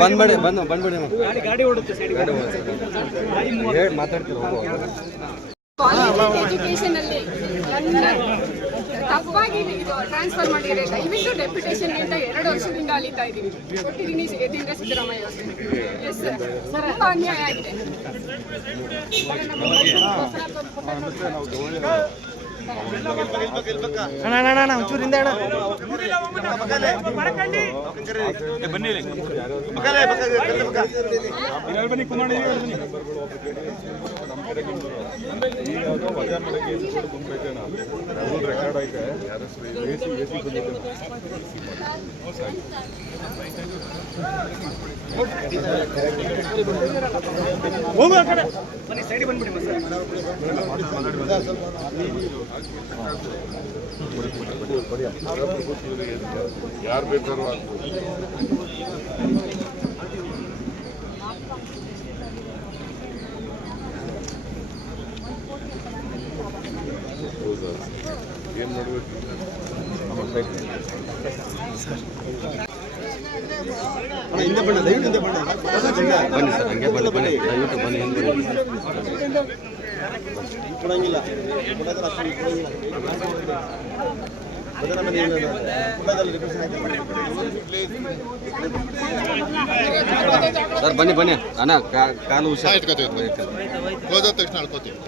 ಬಂದ್ಬೇಡಿ ಬಂದ್ಬೇಡಿ ಗಾಡಿ ಓಡುತ್ತೆ ಮಾತಾಡ್ತೀರ. ಎಜುಕೇಶನ್ ಅಲ್ಲಿ ತಪ್ಪಾಗಿ ಟ್ರಾನ್ಸ್ಫರ್ ಮಾಡಿದರೆ ದಯವಿಟ್ಟು ಡೆಪ್ಯುಟೇಷನ್ ಅಂತ 2 ವರ್ಷದಿಂದ ಅಲಿತಾ ಇದ್ದೀವಿ. ಕೊಟ್ಟಿದ್ದೀನಿ ಯತೀಂದ್ರ ಸಿದ್ದರಾಮಯ್ಯ ಎಸ್ ಸರ್, ತುಂಬ ಅನ್ಯಾಯ ಆಗಿದೆ. ಒಂಚೂರಿಂದ ಬನ್ನಿ ಕುಮಾರ್ ರೆಕಾರ್ಡ್ ಐತೆ ಹೋಗು ಆ ಕಡೆ ಬನ್ನಿ, ಸೈಡ್ ಬಂದ್ಬಿಡಿ ಯಾರು ಬೇಕಾದ್ರೂ ಏನು ಮಾಡಬೇಕು ಹಿಂದೆ ಬಣ್ಣ ದಯವಿಟ್ಟು ಹಿಂದೆ ಬಣ್ಣ ಬನ್ನಿ ಸರ್, ಹಂಗೆ ಬನ್ನಿ ಬನ್ನಿ ದಯವಿಟ್ಟು ಬನ್ನಿ ಕೊಡಂಗಿಲ್ಲ ಸರ್ ಬನ್ನಿ ಬನ್ನಿ ಅಣ್ಣ ಕಾಲು ಹುಷಾರು ಹೋದ ತಕ್ಷಣ ಅಳ್ಕೋತೀವಿ.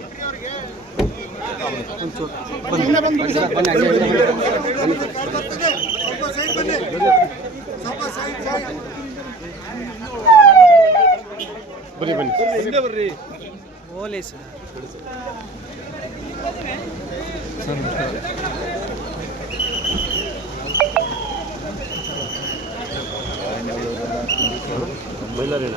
ಬನ್ನಿ ಬನ್ನಿ ಬರ್ರಿ ಓಲೆ ಸರ್. ಬೈಲಾರೇನ